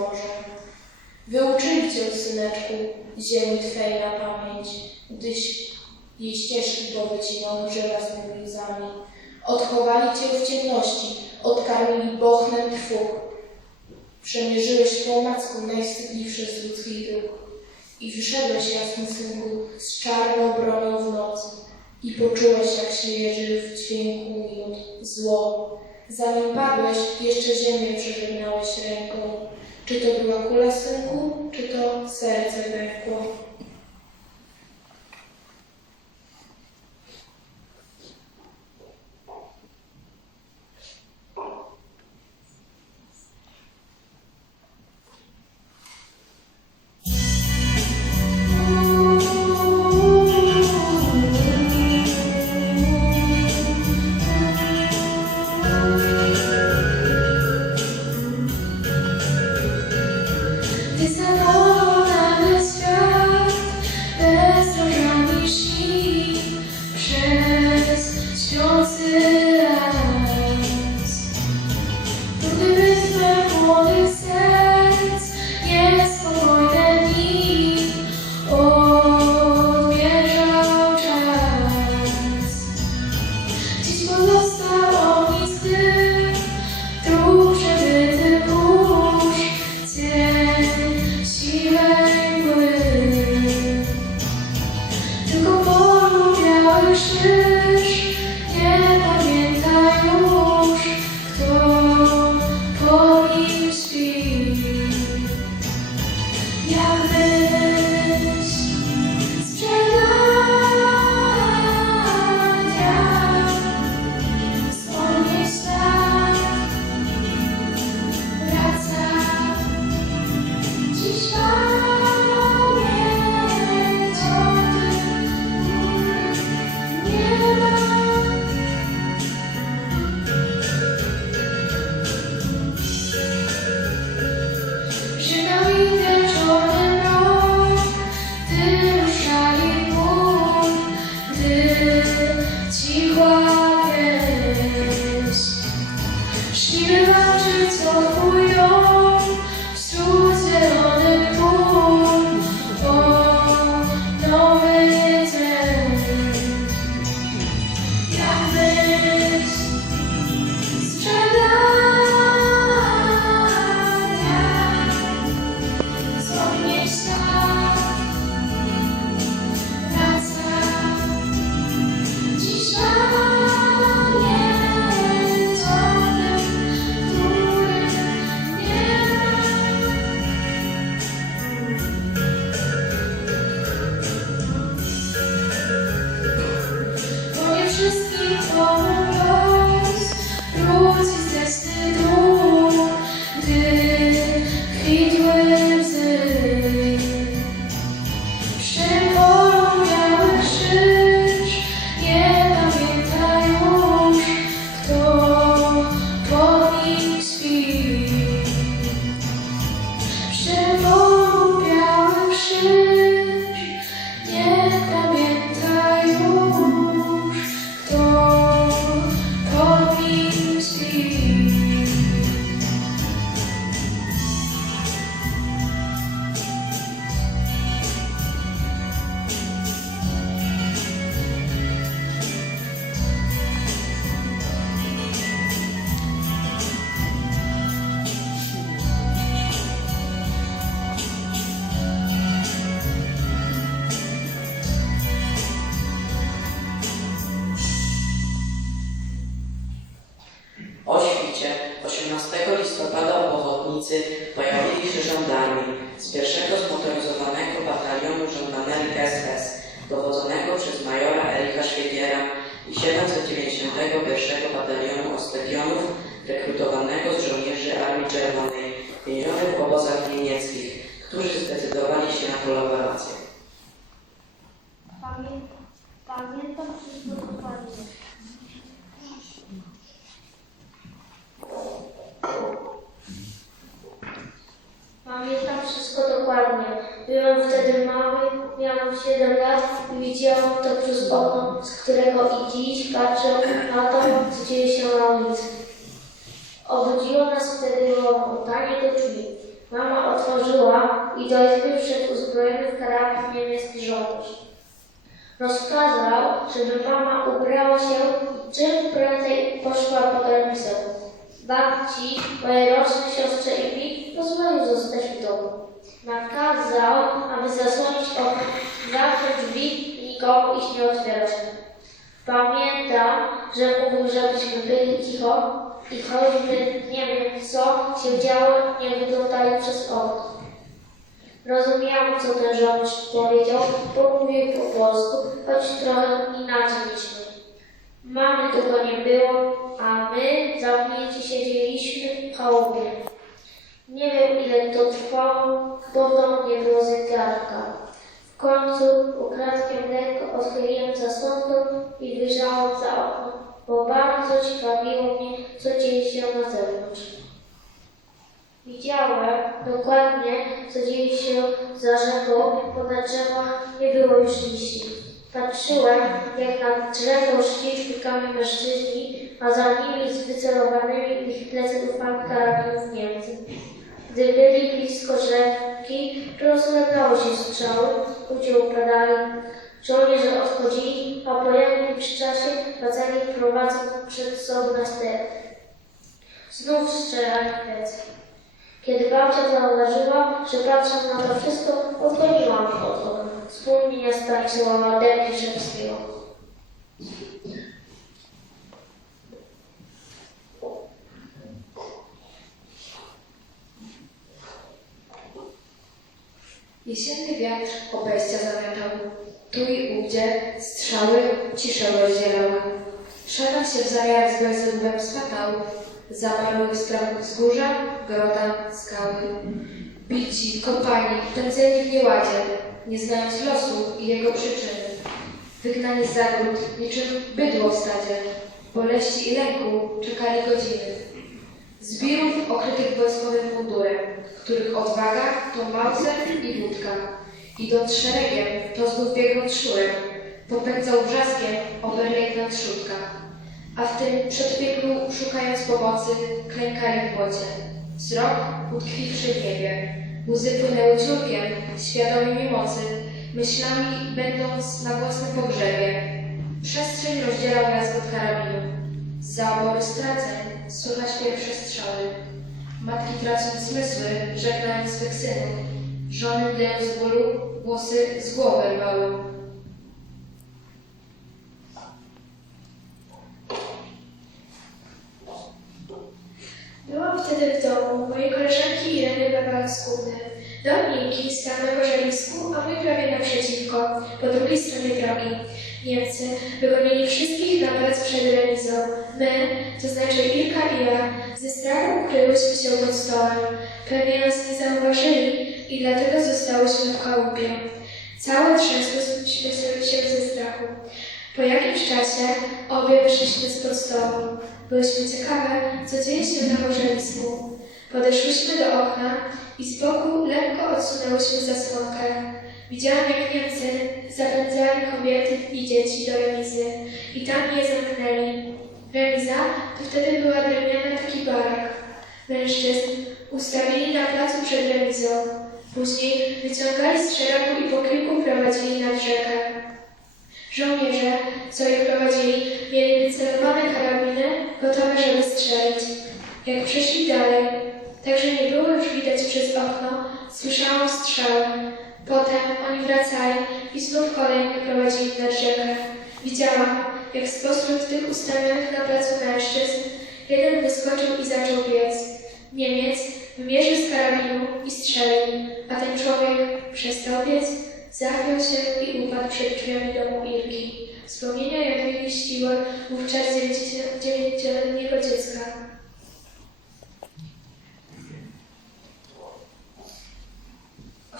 Boże. Wyuczyli Cię, Syneczku, ziemi Twej na pamięć, gdyś jej ścieżki powycinał żelaznymi łzami. Odchowali Cię w ciemności, odkarmili bochnem trwóg. Przemierzyłeś pomacku najwstydliwszy z ludzkich dróg. I wyszedłeś, jasny synku, z czarną bronią w nocy. I poczułeś, jak się jeży w dźwięku miód zło. Zanim padłeś, jeszcze ziemię przeżegnałeś ręką. Czy to była kula, synku, czy to serce, mewku? Babci, mojej rocznej siostrze i mi pozwolił zostać w domu. Nakazał, aby zasłonić okno, zamknąć drzwi i nikomu iść nie otwierać. Pamiętam, że mówił, żebyśmy byli cicho i choćby nie wiem co się działo, nie wyglądali przez okno. Rozumiałam, co ten żołnierz powiedział, bo mówił po polsku, choć trochę inaczej niż my. Mamy tylko nie było, a my zamknięci siedzieliśmy w chałupie. Nie wiem, ile to trwało, bo w domu nie było zegarka. W końcu ukradkiem lekko odchyliłem zasłonkę i wyjrzałem za okno, bo bardzo ciekawiło mnie, co dzieje się na zewnątrz. Widziałem dokładnie, co dzieje się za rzeką, bo na drzewach nie było już liści. Patrzyłem, jak nad rzeką szli dźwigami mężczyźni, a za nimi z wycelowanymi w ich plecy lufami karabinów Niemcy. Gdy byli blisko rzeki, rozlegały się strzały, ludzie upadali. Żołnierze odchodzili, a po jakimś czasie wracali prowadząc przed sobą na ster. Znów strzelali plecy. Kiedy babcia zauważyła, że patrzę na to wszystko, ich od okna. Wspólnie starczyła dębie szepskiego. Jesienny wiatr obejścia zamiatał. Tu i ówdzie strzały ciszę rozdzielały. Szatan się w zamiarach z Belzebubem swatał. Zamarłych strachu wzgórza, grota, skały. Bici, kopani, pędzeni w nieładzie, nie znając losu i jego przyczyny. Wygnani z zagród, niczym bydło w stadzie. Boleści i lęku czekali godziny. Zbirów okrytych wojskowym mundurem, których odwaga to małce i wódka. Idąc szeregiem, to znów biegnąc sznurem, popędzał wrzaskiem oberlęknąc śródka. A w tym przedpieklu, szukając pomocy, klękali w błocie. Wzrok utkwiwszy w niebie. Łzy płynęły ciurkiem, świadomymi mocy, myślami będąc na własnym pogrzebie. Przestrzeń rozdzielał łaskot karabinu. Za obory straceń słychać pierwsze strzały. Matki tracą zmysły, żegnając swych synów. Żony mdleją z bólu, włosy z głowy rwały. Byłam wtedy w domu, mojej koleżanki Ireny brała skórny. Dominiki stał na korzelisku, a mój prawie naprzeciwko, po drugiej stronie drogi. Niemcy wygonili wszystkich na plac przed remizą. My, to znaczy Irka i ja, ze strachu ukryłyśmy się pod stołem. Pewnie nas nie zauważyli i dlatego zostałyśmy w chałupie. Całe trzęsłyśmy się ze strachu. Po jakimś czasie obie wyszliśmy spod stołu. Byłyśmy ciekawe, co dzieje się na korzelisku. Podeszłyśmy do okna i z boku lekko odsunęłyśmy zasłonkę. Widziałam, jak Niemcy zapędzali kobiety i dzieci do remizy i tam je zamknęli. Remiza to wtedy była drewniana taki barak. Mężczyzn ustawili na placu przed remizą. Później wyciągali z i po kilku prowadzili nad rzekę. Żołnierze, co ich prowadzili, mieli wycelowane karabiny, gotowe, żeby strzelić. Jak przeszli dalej, tak że nie było już widać przez okno, słyszałam strzały. Potem oni wracali i znów kolejnych prowadzili nad rzekę. Widziałam, jak spośród tych ustawionych na placu mężczyzn jeden wyskoczył i zaczął biec. Niemiec wymierzył z karabinu i strzelił, a ten człowiek przestał biec, zachwiał się i upadł przed drzwiami domu Irki. Wspomnienia jak wymieściły wówczas dziewięcio- dziewięcioletniego dziecka.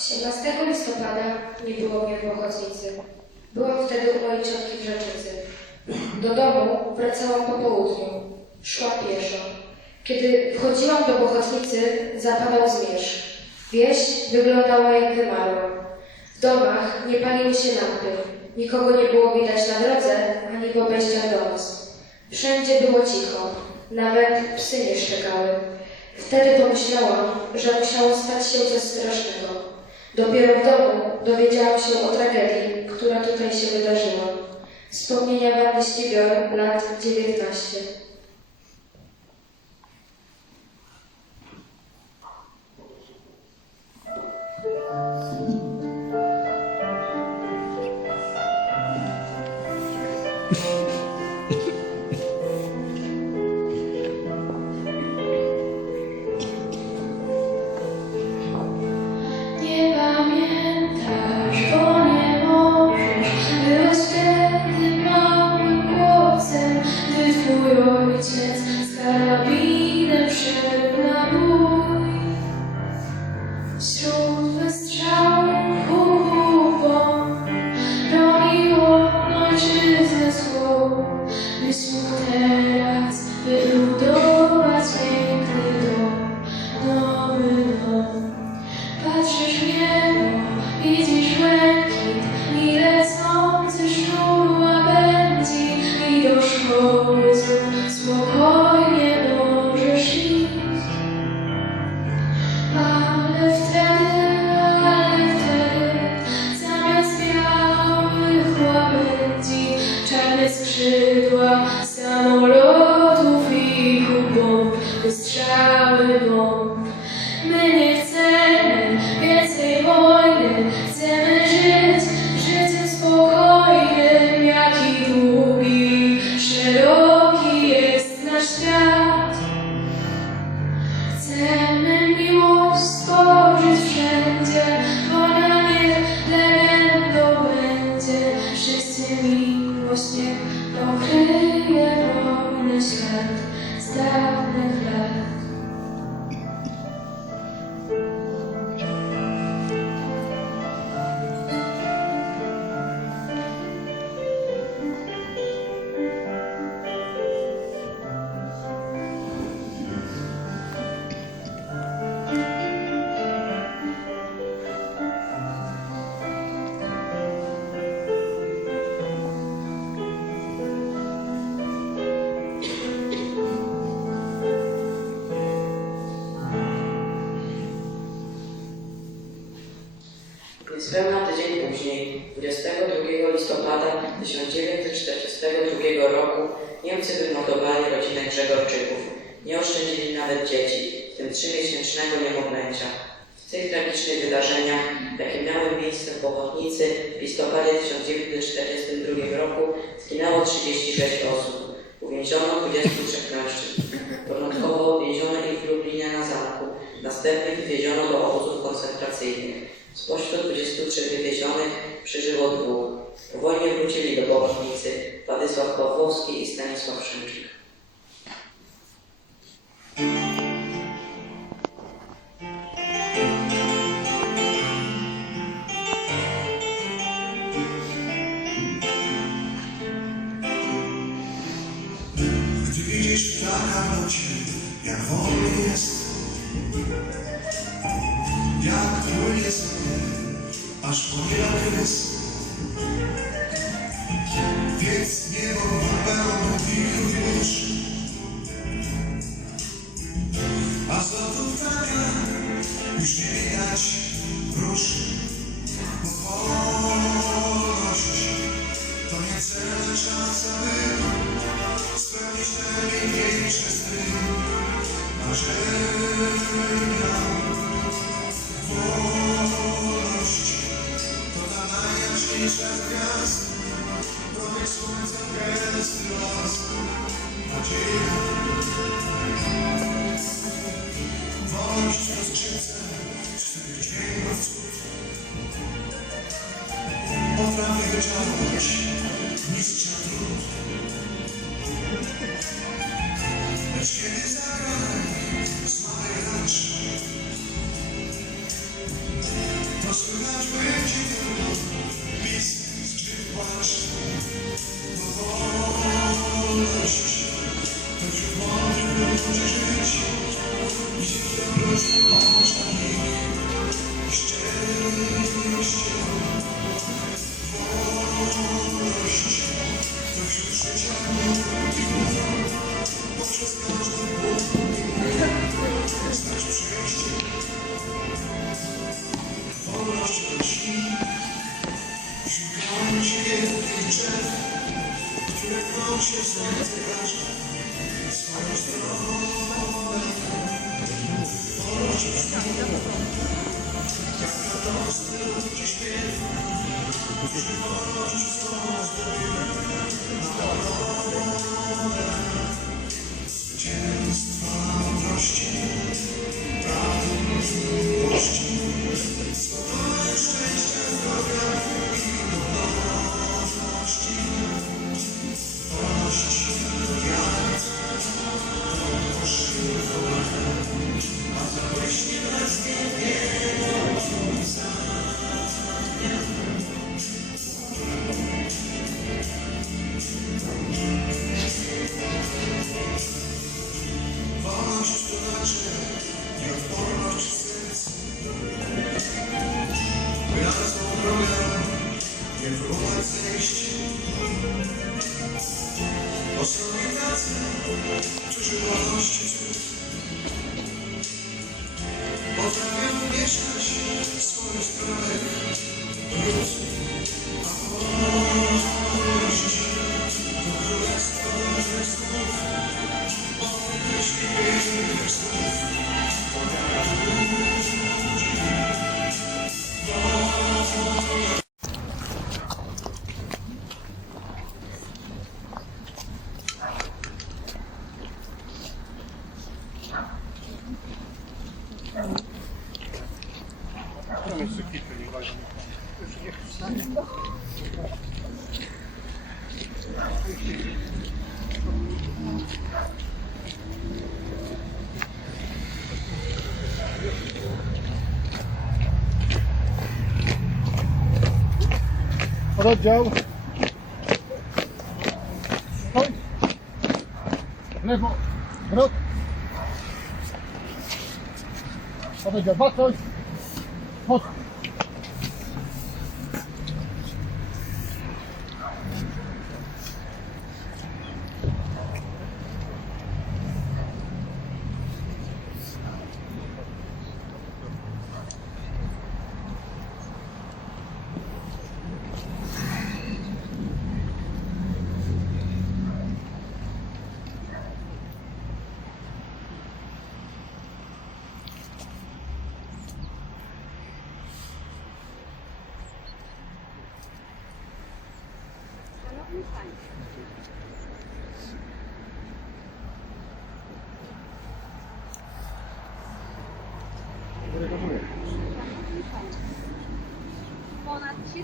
13 listopada nie było mnie w Ochotnicy. Byłam wtedy u mojej ciotki w Rzeczycy. Do domu wracałam po południu. Szła pieszo. Kiedy wchodziłam do Bochotnicy, zapadał zmierzch. Wieś wyglądała jak wymarła. W domach nie paliły się lampy. Nikogo nie było widać na drodze, ani po wejściach do nas. Wszędzie było cicho. Nawet psy nie szczekały. Wtedy pomyślałam, że musiało stać się coś strasznego. Dopiero w domu dowiedziałam się o tragedii, która tutaj się wydarzyła. Wspomnienia Wandy Ścibior, lat 19. 22 listopada 1942 roku, Niemcy wymordowali rodzinę Grzegorczyków. Nie oszczędzili nawet dzieci, w tym trzymiesięcznego niemowlęcia. W tych tragicznych wydarzeniach, jakie miały miejsce w Bochotnicy w listopadzie 1942 roku, zginęło 36 osób. Uwięziono 23 mężczyzn. Początkowo więziono ich w Lublinie na zamku, następnie wywieziono do obozów koncentracyjnych. Spośród 23 wywiezionych przeżyło dwóch. Po wojnie wrócili do Bochnicy Władysław Pawłowski i Stanisław Szymczyk. Cel czas, aby spełnić najpiękniejsze sny marzenia. Wolność to ta najjaśniejsza z gwiazd, promień słońca gęsty las, nadzieja. Wolność Joe. Hoi. Leg maar. Wat is jouw Wat,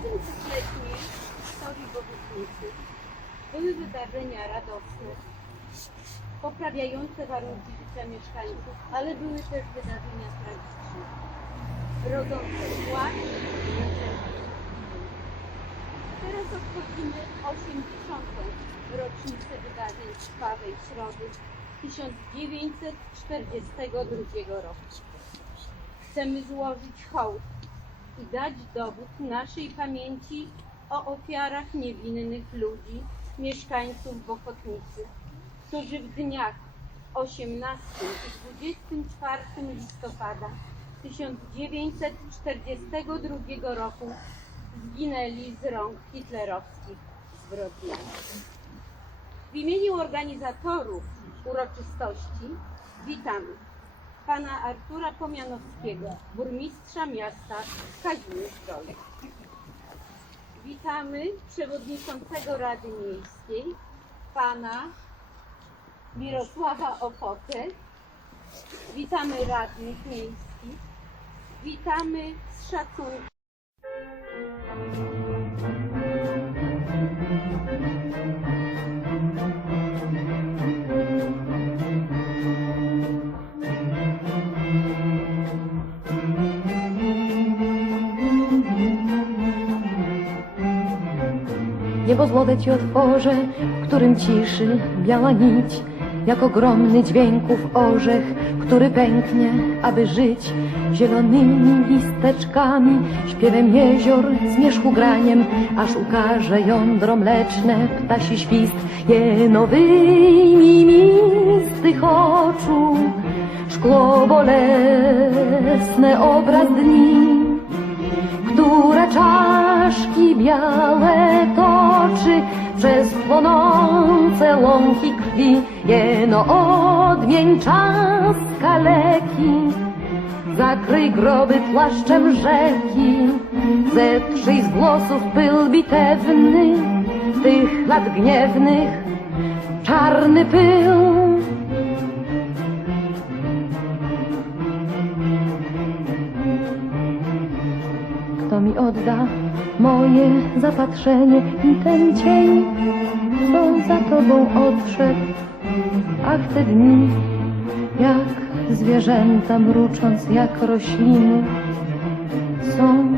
ponad 700-letniej historii Bogusznicy były wydarzenia radosne, poprawiające warunki życia mieszkańców, ale były też wydarzenia tragiczne, rodzące płacz i. Teraz obchodzimy 80. rocznicę wydarzeń Krwawej Środy 1942 roku. Chcemy złożyć hołd i dać dowód naszej pamięci o ofiarach niewinnych ludzi, mieszkańców Bochotnicy, którzy w dniach 18 i 24 listopada 1942 roku zginęli z rąk hitlerowskich zbrodniarzy. W imieniu organizatorów uroczystości witamy pana Artura Pomianowskiego, burmistrza miasta Kazimierz-Dolny. Witamy przewodniczącego Rady Miejskiej, pana Mirosława Opotę. Witamy radnych miejskich. Witamy z szacunkiem. Niebo złote ci otworzę, w którym ciszy biała nić, jak ogromny dźwięków orzech, który pęknie, aby żyć zielonymi listeczkami, śpiewem jezior, zmierzchu graniem, aż ukaże jądro mleczne, ptasi świst. Jenowymi mi z tych oczu, szkło bolesne obraz dni które czaszki białe toczy przez płonące łąki krwi, jeno odmień czas kaleki. Zakryj groby płaszczem rzeki, zetrzyj z włosów pył bitewny, tych lat gniewnych, czarny pył. Kto mi odda moje zapatrzenie i ten cień, co za tobą odszedł? Ach, te dni, jak zwierzęta mrucząc jak rośliny, są